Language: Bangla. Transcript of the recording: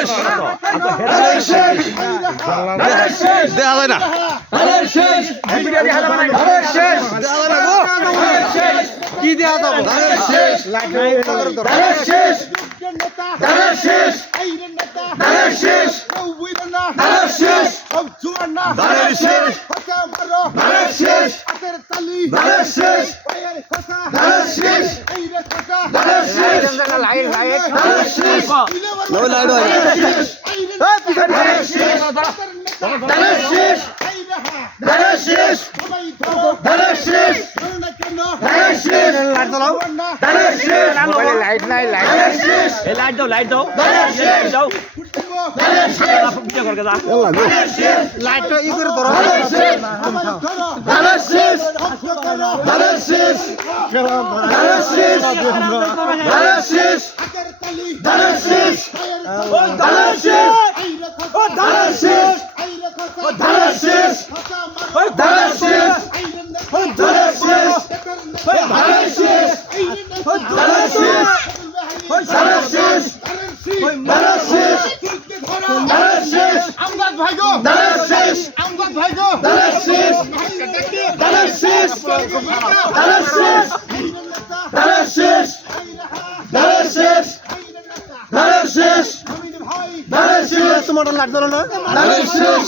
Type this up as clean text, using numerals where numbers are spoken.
শেষ ধানের শেষ ধানের শেষ দেয়া যায় না ধানের শেষ ধানের শেষ দেয়া যায় না ধানের শেষ কি দেয়া যাবে ধানের শেষ ধানের শেষ ধানের শেষ ধানের শেষ ধানের শেষ ধানের শেষ ধানের শেষ ধানের শেষ ধানের শেষ ধানের শেষ ধানের শেষ নয় লাইট হয় ধানের শেষ ধানের শেষ ধানের শেষ ধানের শেষ ধানের শেষ ধানের শেষ লাইট নাই লাইট ধানের শেষ লাইট দাও ধানের শেষ দাও ধানের শেষ ভিডিও করে দাও ধানের শেষ লাইটটা ই করে ধরো ধানের শেষ ধানের শেষ ধানের শেষ ধানের শেষ ধানের শেষ ধানের শেষ ধানের শেষ ধানের শেষ ধানের শেষ ধানের শেষ ধানের শেষ ধানের শেষ ধানের শেষ ধানের শেষ ধানের শেষ ধানের শেষ আমজাদ ভাইগো ধানের শেষ আমজাদ ভাইগো ধানের শেষ ধানের শেষ ধানের শেষ ধানের শেষ ধানের শেষ ধানের শেষ ধানের শেষ তোমার লাইট ধরো না ধানের শেষ